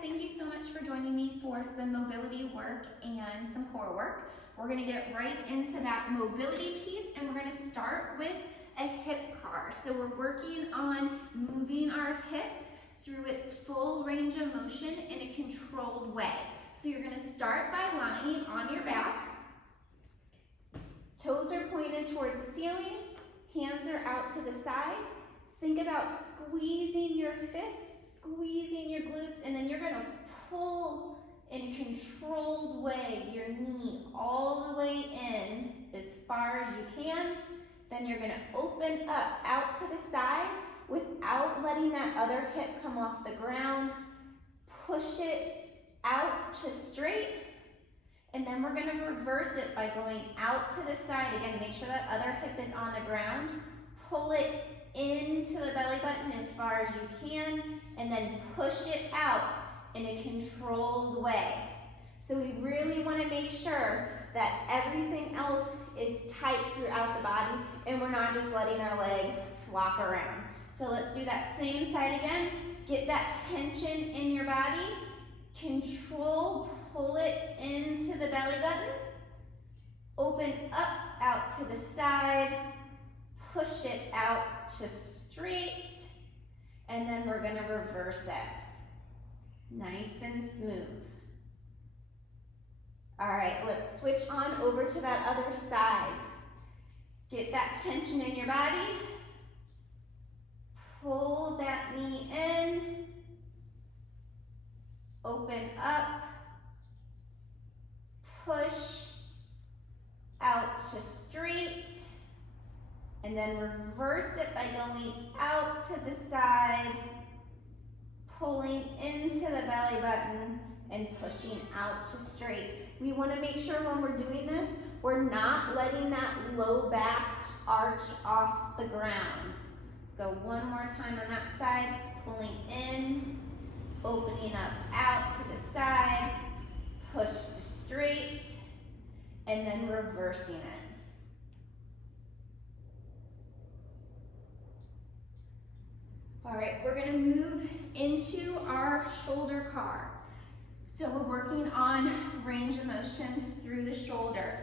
thank you so much for joining me for some mobility work and some core work. We're going to get right into that mobility piece, and we're going to start with a hip car. So we're working on moving our hip through its full range of motion in a controlled way. So you're going to start by lying on your back. Toes are pointed towards the ceiling, hands are out to the side. Think about squeezing your fists, squeezing your glutes, and then you're going to pull in a controlled way your knee all the way in as far as you can. Then you're going to open up out to the side without letting that other hip come off the ground. Push it out to straight. And then we're going to reverse it by going out to the side. Again, make sure that other hip is on the ground. Pull it into the belly button as far as you can, and then push it out in a controlled way. So we really want to make sure that everything else is tight throughout the body, and we're not just letting our leg flop around. So let's do that same side again. Get that tension in your body. Control, pull it into the belly button. Open up, out to the side. Push it out to straight. And then we're going to reverse it. Nice and smooth. All right, let's switch on over to that other side. Get that tension in your body. Pull that knee in. Open up. Push out to straight. And then reverse it by going out to the side, pulling into the belly button, and pushing out to straight. We want to make sure when we're doing this, we're not letting that low back arch off the ground. Let's go one more time on that side, pulling in, opening up out to the side, push to straight, and then reversing it. All right, we're going to move into our shoulder car. So we're working on range of motion through the shoulder.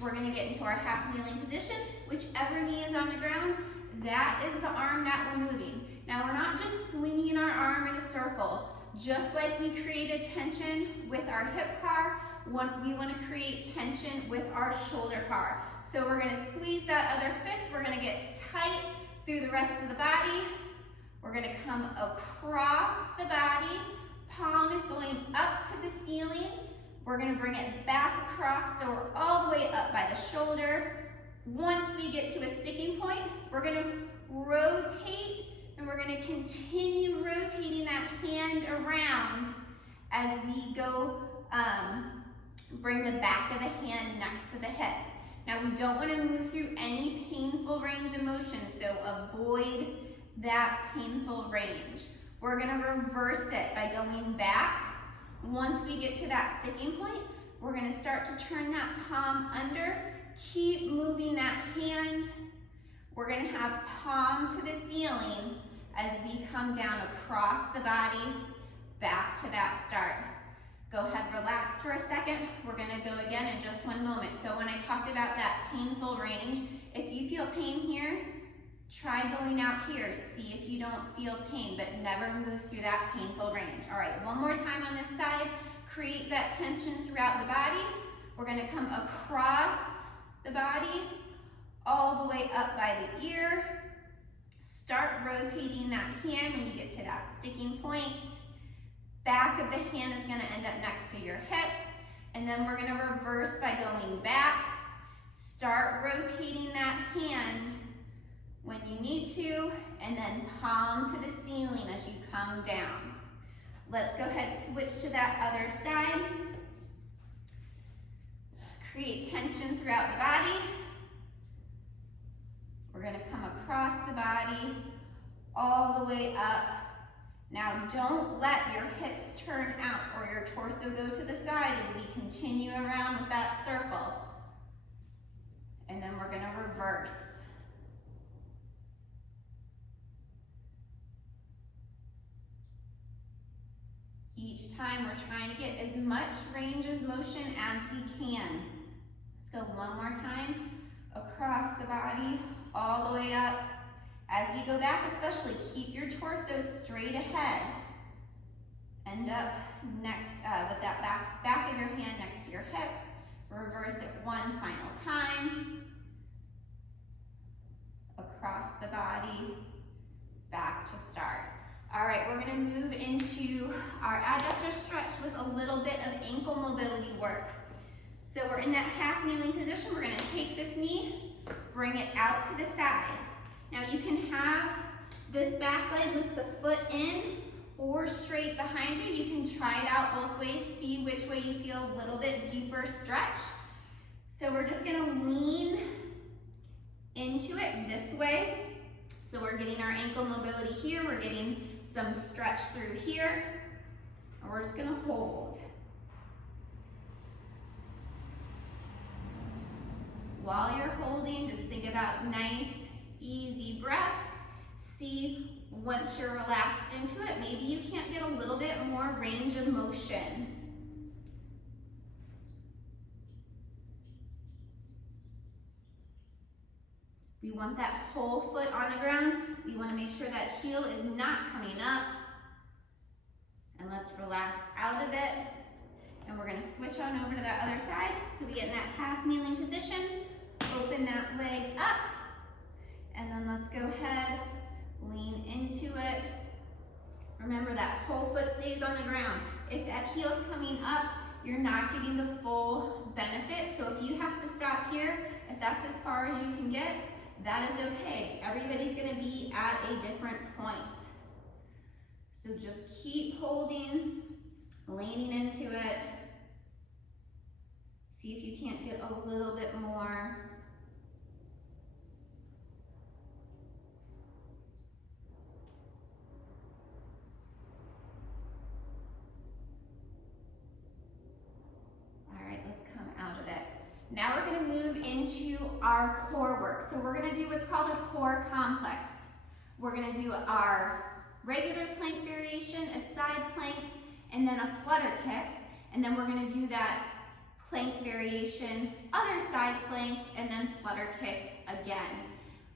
We're going to get into our half kneeling position. Whichever knee is on the ground, that is the arm that we're moving. Now we're not just swinging our arm in a circle. Just like we created tension with our hip car, we want to create tension with our shoulder car. So we're going to squeeze that other fist. We're going to get tight through the rest of the body. We're going to come across the body. Palm is going up to the ceiling. We're going to bring it back across so we're all the way up by the shoulder. Once we get to a sticking point, we're going to rotate, and we're going to continue rotating that hand around as we go bring the back of the hand next to the hip. Now we don't want to move through any painful range of motion, so avoid that painful range. We're going to reverse it by going back. Once we get to that sticking point, we're going to start to turn that palm under. Keep moving that hand. We're going to have palm to the ceiling as we come down across the body, back to that start. Go ahead, relax for a second. We're going to go again in just one moment. So when I talked about that painful range, if you feel pain here, try going out here. See if you don't feel pain, but never move through that painful range. All right, one more time on this side. Create that tension throughout the body. We're going to come across the body, all the way up by the ear. Start rotating that hand when you get to that sticking point. Back of the hand is going to end up next to your hip, and then we're going to reverse by going back. Start rotating that hand when you need to, and then palm to the ceiling as you come down. Let's go ahead and switch to that other side. Create tension throughout the body. We're going to come across the body all the way up. Now don't let your hips turn out or your torso go to the side as we continue around with that circle. And then we're going to reverse. Each time we're trying to get as much range of motion as we can. Let's go one more time. Across the body, all the way up. As we go back, especially keep your torso straight ahead. End up next with that back of your hand next to your hip. Reverse it one final time. Across the body, back to start. All right, we're gonna move into our adductor stretch with a little bit of ankle mobility work. So we're in that half kneeling position. We're gonna take this knee, bring it out to the side. Now you can have this back leg with the foot in or straight behind you. You can try it out both ways, see which way you feel a little bit deeper stretch. So we're just gonna lean into it this way. So we're getting our ankle mobility here, we're getting some stretch through here, and we're just gonna hold. While you're holding, just think about nice, easy breaths. See, once you're relaxed into it, maybe you can't get a little bit more range of motion. We want that whole foot on the ground. We want to make sure that heel is not coming up. And let's relax out of it. And we're going to switch on over to the other side. So we get in that half kneeling position. Open that leg up. And then let's go ahead, lean into it. Remember that whole foot stays on the ground. If that heel's coming up, you're not getting the full benefit. So if you have to stop here, if that's as far as you can get, that is okay. Everybody's gonna be at a different point. So just keep holding, leaning into it. See if you can't get a little bit more. All right, let's come out of it. Now we're gonna move into our core work. So we're gonna do what's called a core complex. We're gonna do our regular plank variation, a side plank, and then a flutter kick. And then we're gonna do that plank variation, other side plank, and then flutter kick again.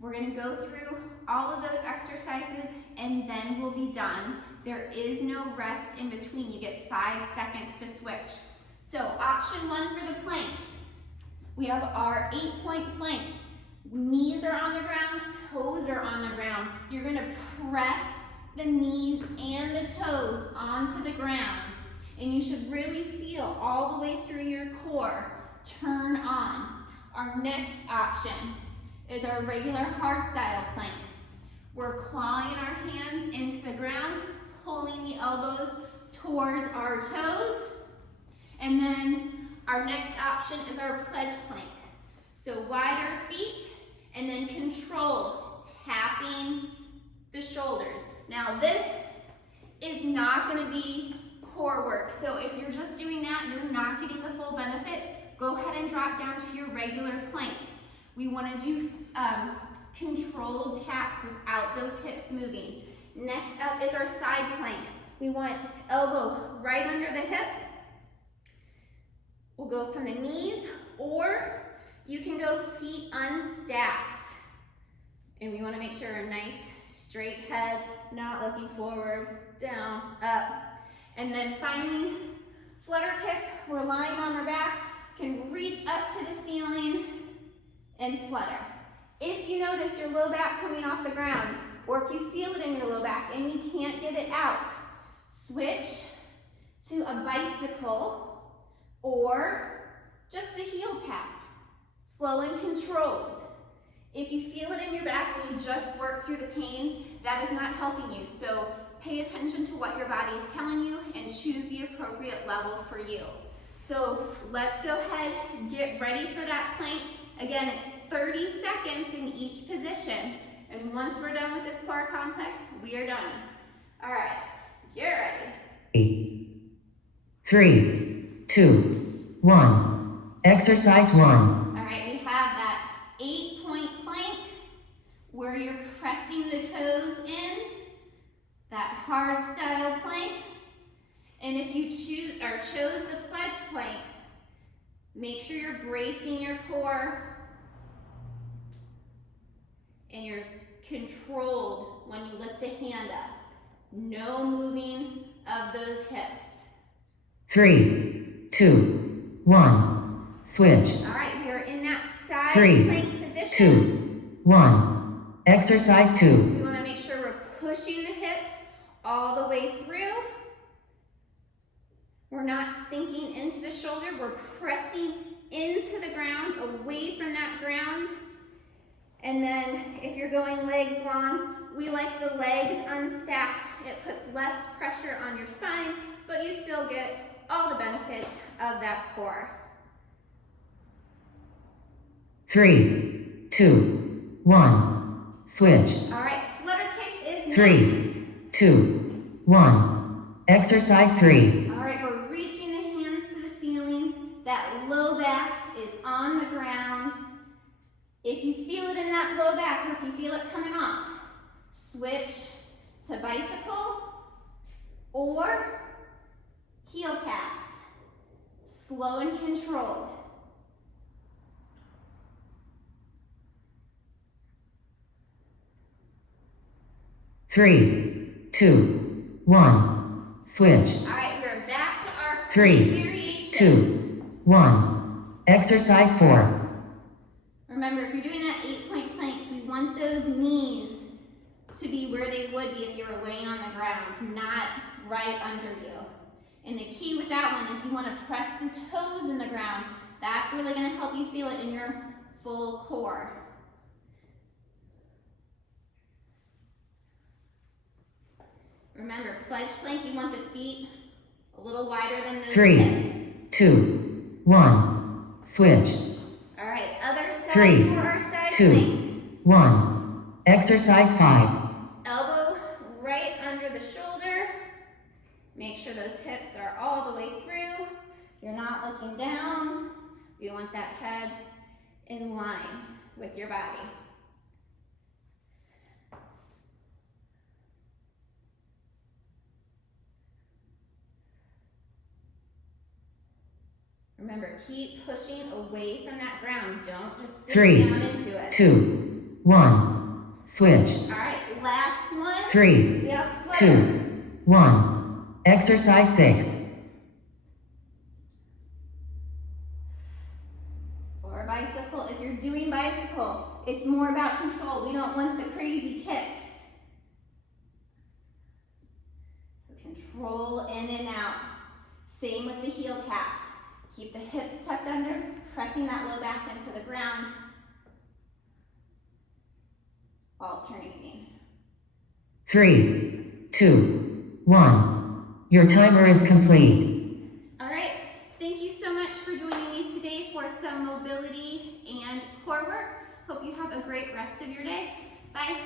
We're gonna go through all of those exercises and then we'll be done. There is no rest in between. You get 5 seconds to switch. So option 1 for the plank. We have our 8-point plank. Knees are on the ground, toes are on the ground. You're gonna press the knees and the toes onto the ground. And you should really feel all the way through your core, turn on. Our next option is our regular hard style plank. We're clawing our hands into the ground, pulling the elbows towards our toes. And then our next option is our pledge plank. So wider feet and then control, tapping the shoulders. Now this is not gonna be core work. So if you're just doing that, you're not getting the full benefit. Go ahead and drop down to your regular plank. We wanna do controlled taps without those hips moving. Next up is our side plank. We want elbow right under the hip. We'll go from the knees, or you can go feet unstacked. And we wanna make sure a nice straight head, not looking forward, down, up. And then finally, flutter kick. We're lying on our back, can reach up to the ceiling and flutter. If you notice your low back coming off the ground, or if you feel it in your low back and you can't get it out, switch to a bicycle or just a heel tap, slow and controlled. If you feel it in your back and you just work through the pain, that is not helping you. So pay attention to what your body is telling you and choose the appropriate level for you. So let's go ahead and get ready for that plank. Again, it's 30 seconds in each position. And once we're done with this core complex, we are done. All right, get ready. 3, 2, 1. Exercise 1. All right, we have that 8-point plank where you're pressing the toes in, that hard style plank. And if you choose or chose the pledge plank, make sure you're bracing your core and you're controlled when you lift a hand up. No moving of those hips. 3, 2, 1. Switch. All right, we are in that side 3, plank position. 2, 1. Exercise 2. We want to make sure we're pushing the hips all the way through. We're not sinking into the shoulder. We're pressing into the ground, away from that ground. And then if you're going legs long, we like the legs unstacked. It puts less pressure on your spine, but you still get all the benefits of that core. 3, 2, 1. Switch. All right, flutter kick is 3, 2, 1. Exercise 3. All right, we're reaching the hands to the ceiling. That low back is on the ground. If you feel it in that low back, or if you feel it coming off, switch to bicycle or heel taps. Slow and controlled. Three, 2, 1. Switch. All right, we're back to our 3, variation. 2, 1. Exercise 4. Remember, if you're doing that 8-point plank, we want those knees to be where they would be if you were laying on the ground, not right under you. And the key with that one is you want to press the toes in the ground. That's really going to help you feel it in your full core. Remember, pledge plank, you want the feet a little wider than those 3, hips. 2, 1. Switch. All right, other side 3, for our side 2, plank. 1. Exercise 5. Elbow right under the shoulder. Make sure those hips are all the way through. You're not looking down. You want that head in line with your body. Remember, keep pushing away from that ground. Don't just sit 3, down into it. 2, 1. Switch. All right, last one. 3, We have flutter. 2, 1. Exercise 6. Or bicycle. If you're doing bicycle, it's more about control. We don't want the crazy kicks. So control in and out. Same with the heel taps. Keep the hips tucked under, pressing that low back into the ground. Alternating. 3, 2, 1. Your timer is complete. All right, thank you so much for joining me today for some mobility and core work. Hope you have a great rest of your day. Bye.